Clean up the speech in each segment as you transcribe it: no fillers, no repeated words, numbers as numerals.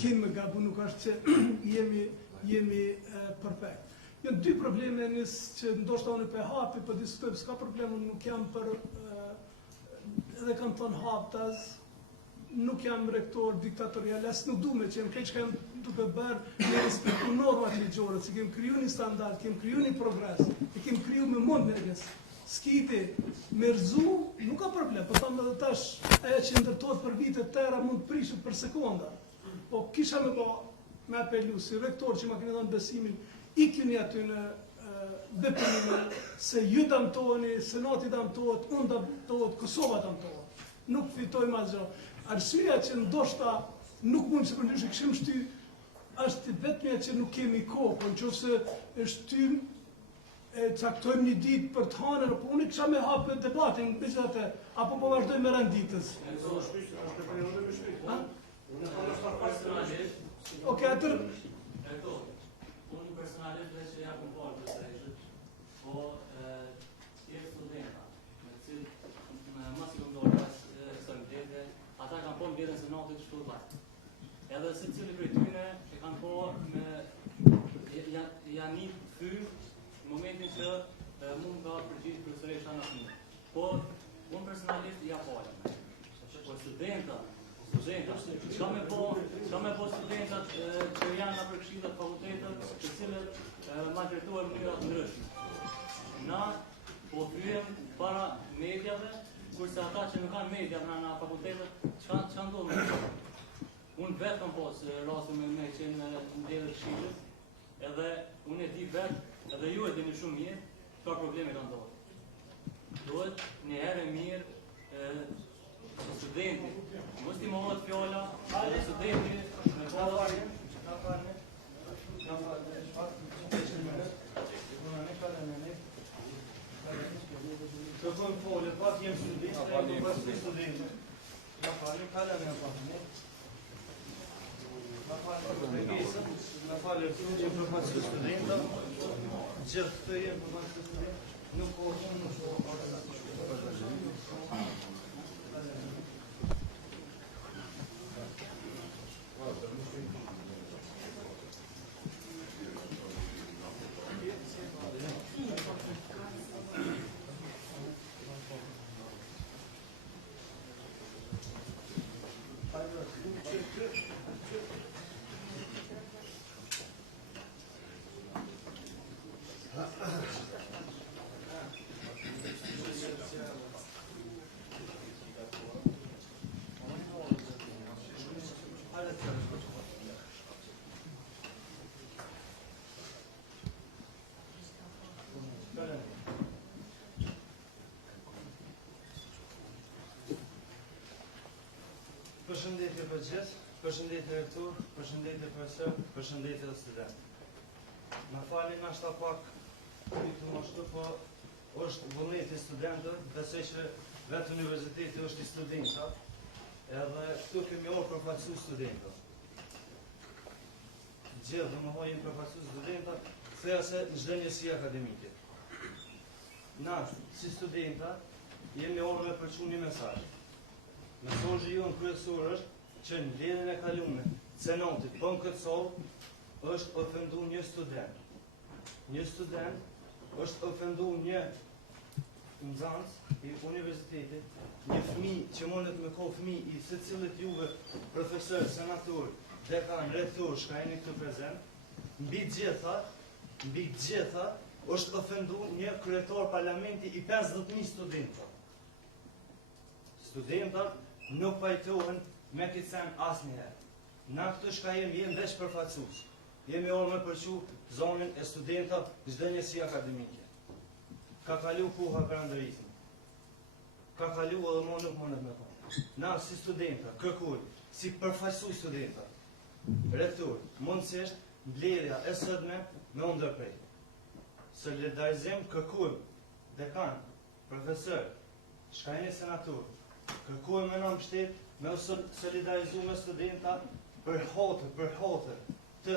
kemi gabu, nuk është që jemi perfekt. Janë dy probleme që ndoshta unë për hapi, për diskutojmë, s'ka probleme, nuk jam për, edhe kam thonë haptas, nuk jam rektor diktatorial, as nuk du me që jem keq ka jam duke bërë me respektu normat ligjore, që kem kryu një standard, kem kryu një progres, e kem kryu me mund nërgës. S'kiti me rëzu, nuk ka problem, po thamë edhe tash, aja që ndërtojt për vitet tëra mund të prishët për sekonda. Po kisha me apelu, si rektor që ma kene dhënë besimin, i kjuni aty në veprime, se ju damtoheni, senati damtohet, unë damtohet, Kosova damtohet. Nuk fitoj ma zhjo. Arsyeja që ndoshta nuk mund që përndryshë këshim shty, është vetëmja që nuk kemi kohë, po në qofse shty e caktojmë një ditë për të hanër, po unë kisha me hapë debatin, apo po vazhdoj me rënditës. Oke, atër... Unë personalisht dhe që jakëm parë të sejshët, po tjerë studenta, me cilë mas i këndorës sëmëtete, ata kanë po në bjerën senatit shtu të lajtë. Edhe se cili prej tyne e kanë po janë një fyrë në momentin që mund ka përgjithë profesoresha në fëmë. Po, unë personalisht ja polem. Po studenta, ka me po studentat që janë në përkëshillat fakultetet, të cilët ma drejtuar në mënyra të ndryshme. Na po pyem para mediave, kurse ata që nuk kanë media në fakultetet, që ndodhë me të? Unë vetë kam posë rastin me qenë në ndjerë këshillit, edhe unë e di vetë, edhe ju e dini shumë mirë, ka probleme ka ndodhë. Duhet një herë e mirë studenti, mos t'i mohet fjalla, edhe studenti me bërë. Të këmë folë, pak jem student, Në falë që përfaqësoj studenta, gjithë të jenë përfaqësoj studenta, nuk o shumë në shumë. Përshëndetje për gjithë, përshëndetje rektor, përshëndetje profesor, përshëndetje dhe student. Në falin ashta pak të mashtu, po është vullneti studentët, besoj që vetë universiteti është i studentat, edhe këtu kemi orë përfaqësu studentët. Gjithë dhe më hojnë përfaqësu studentat, theja se në çdo njësi akademike. Na, si studentat, jemi orë me përqu një mesazh. Mesazhi jonë kryesor është që në lidhjen e kalume, senatit bën këtë soll, është ofendu një student. Një student është ofendu një nxënës i universitetit, një fëmijë që mundet me kohë fëmijë i secilit juve profesor, senator, dekan, rektor, shka jeni këtu prezent, mbi gjitha është ofendu një kryetar parlamenti i 50.000 studentëve. Studentat nuk pajtohen me këtë sen asnjëherë. Na këtu shka jemi veç përfaqësues. Jemi orë me përqu zonën e studentët çdo njësi akademike. Ka kalu koha për ndërritje. Ka kalu edhe më nuk mundet me thonë. Na si studentët, kërkuj, si përfaqësues studentët, rektor, mundësisht mbledhja e sotme me ndërprej. Solidarizim kërkujmë dekan, profesor, shka jeni senator, kërkujmë me në mbështet me solidarizu me studentat për hotër të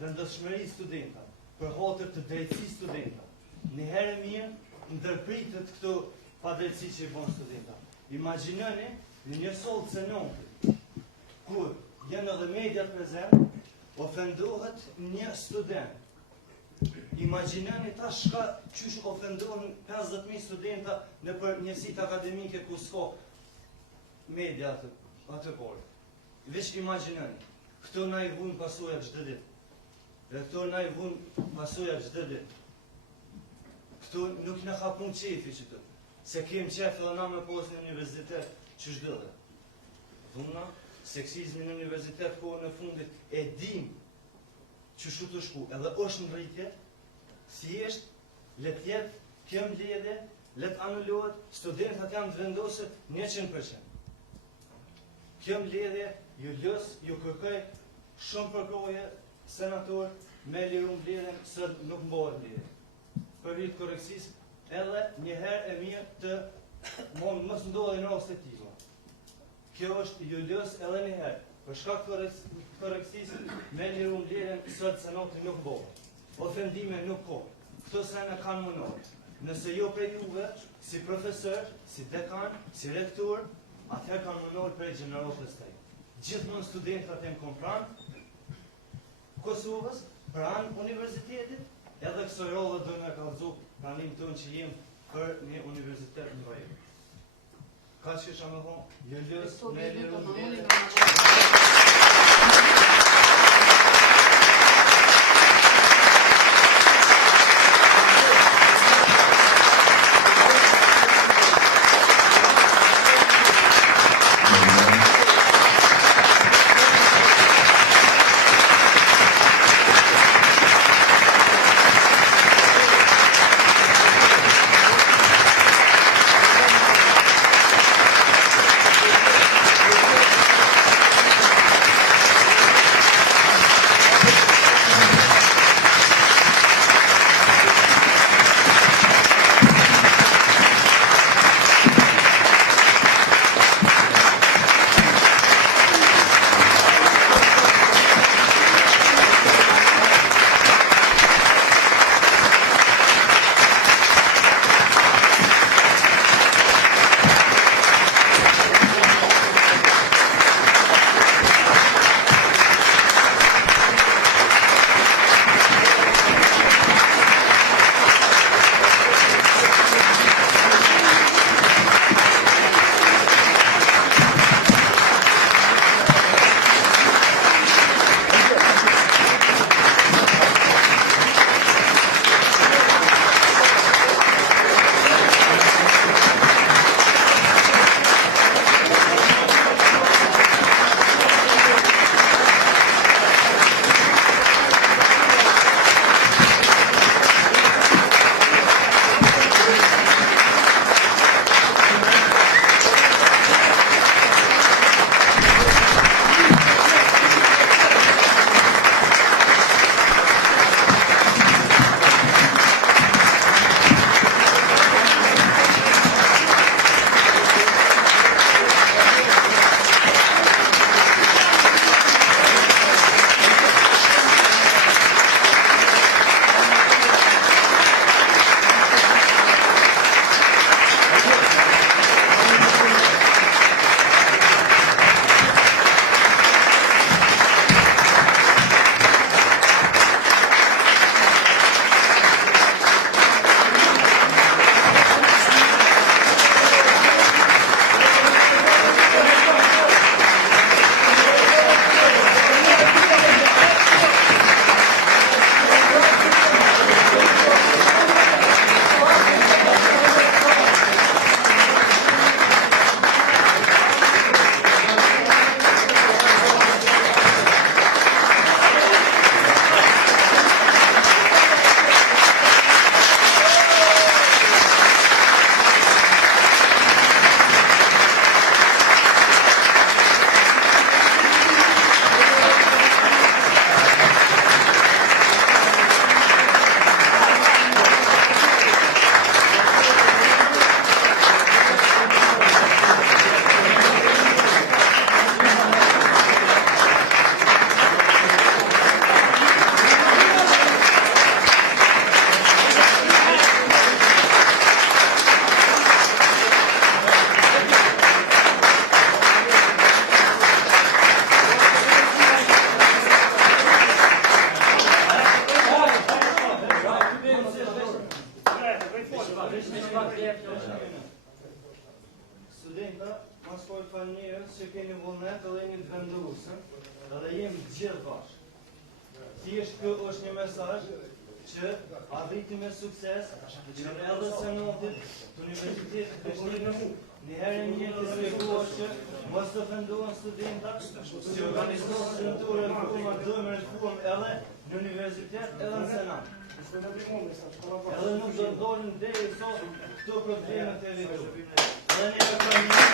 vendosshmëri studentat, për hotër të drejtësi studentat. Një herë mirë ndërpritet këto padrejtësi që i bon studentat. Imagjinoni në një soll senati, kur jenë edhe mediat prezent, ofendohet një student. Imagjinoni tash qysh ofendohen 50.000 studenta në për njësit akademike ku s'ka media atë por. Veç imagjinoni, këto na i vun pasojat çdo ditë. Dhe këto na i vun pasojat çdo ditë. Këto nuk na ka pun qefi qëto. Se kem qef edhe na me posë në universitet që shdo dhe. Dhuna, seksizmi në universitet kohë në fundit e dim që shu të shku, edhe është në rritje, si eshtë, let jetë, kjo mbledhje, let anullohet, studentët janë të vendosë 100%. Kjo mbledhje, ju lës, ju kërkoj, shumë përkohje, senator, me liru mbledhjen, sër nuk mbohet mbledhje. Për vitë koreksis, edhe njëherë e mirë të mos ndodhe në rast e tilla. Kjo është ju lës edhe njëherë. Për shkak koreksis, me liru mbledhjen, sër senati nuk mbohet. Ofendime nuk ko. Këto sene kanë mënohet. Nëse jo prej juve, si profesor, si dekan, si rektor, atëherë kanë mënohet prej gjeneratës taj. Gjithmonë studentët e më kompranë Kosovës, pranë universitetit, edhe kësoj rollë dhe me kalëzu pranim tonë që jem për një universitet në rejë. Ka që isha me thonë, jëllës, me liru, vendosen, edhe jemi gjithë bashkë. Thjesht kjo është një mesazh që arriti me sukses, që edhe senatit të Universitetit Prishtinës njëherë një të shpjeguar që mos të ofendohen studentat, që organizohen strukturë reforma, dëmë reformë edhe në universitet edhe në senat. Edhe nuk do të dolin deri sot këto problemet e evitojnë. Edhe një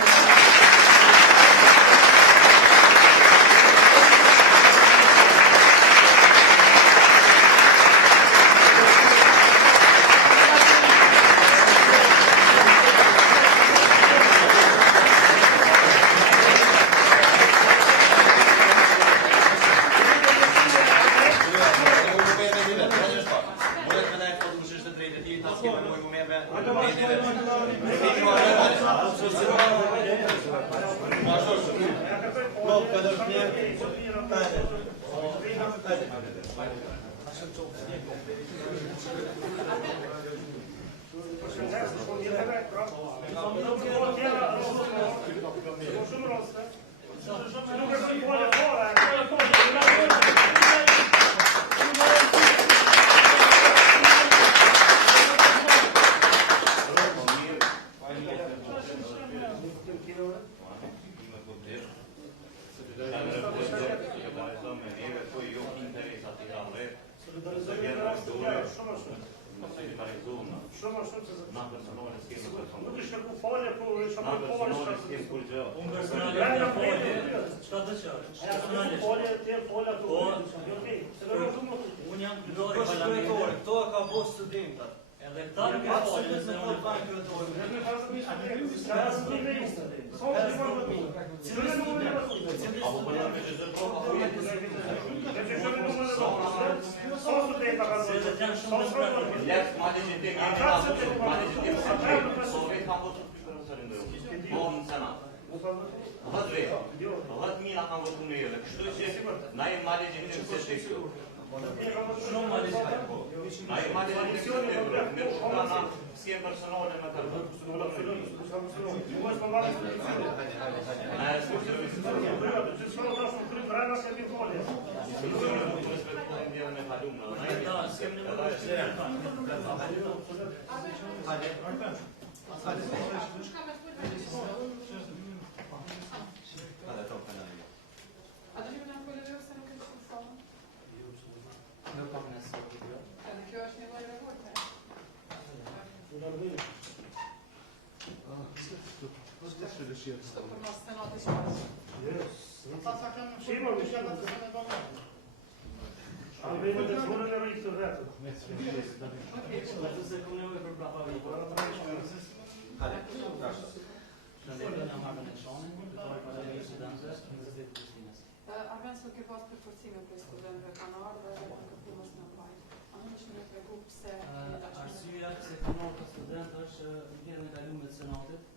arsyeja se kanë marrë studentësh vjen në kalumet senatit